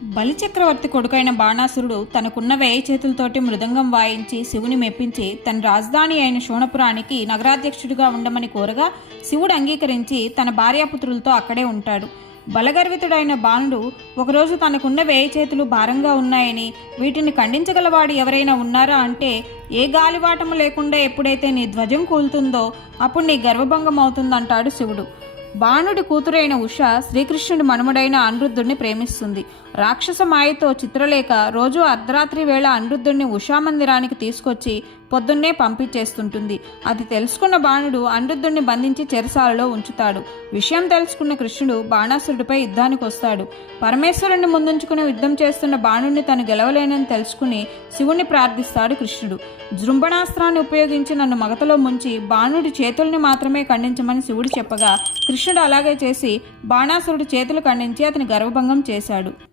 బలిచక్రవర్తి కొడుకైన బాణాసురుడు తనకున్న వేయి చేతులతోటి మృదంగం వాయించి శివుని మెప్పించి తన రాజధాని అయిన శోణపురానికి నగరాధ్యక్షుడిగా ఉండమని కోరగా శివుడు అంగీకరించి తన భార్యాపుత్రులతో అక్కడే ఉంటాడు. బలగర్వితుడైన బాణుడు ఒకరోజు తనకున్న వేయి చేతులు భారంగా ఉన్నాయని వీటిని ఖండించగలవాడు ఎవరైనా ఉన్నారా అంటే ఏ గాలివాటము లేకుండా ఎప్పుడైతే నీ ధ్వజం కూలుతుందో అప్పుడు నీ గర్వభంగం అవుతుందంటాడు శివుడు. బాణుడి కూతురైన ఉష శ్రీకృష్ణుడి మనుమడైన అనిరుద్ధుడిని ప్రేమిస్తుంది. రాక్షస మాయతో చిత్రలేఖ రోజు అర్ధరాత్రి వేళ అనిరుద్ధుడిని ఉషా మందిరానికి తీసుకొచ్చి పొద్దున్నే పంపించేస్తుంటుంది. అది తెలుసుకున్న బాణుడు అనిరుద్ధుడిని బంధించి చెరసాలలో ఉంచుతాడు. విషయం తెలుసుకున్న కృష్ణుడు బాణాసురుడిపై యుద్ధానికి వస్తాడు. పరమేశ్వరుణ్ణి ముందుంచుకుని యుద్ధం చేస్తున్న బాణుడిని తను గెలవలేనని తెలుసుకుని శివుణ్ణి ప్రార్థిస్తాడు కృష్ణుడు. జృంభణాస్త్రాన్ని ఉపయోగించి నన్ను మగతలో ముంచి బాణుడి చేతుల్ని మాత్రమే ఖండించమని శివుడు చెప్పగా కృష్ణుడు అలాగే చేసి బాణాసురుడి చేతులు ఖండించి అతని గర్వభంగం చేశాడు.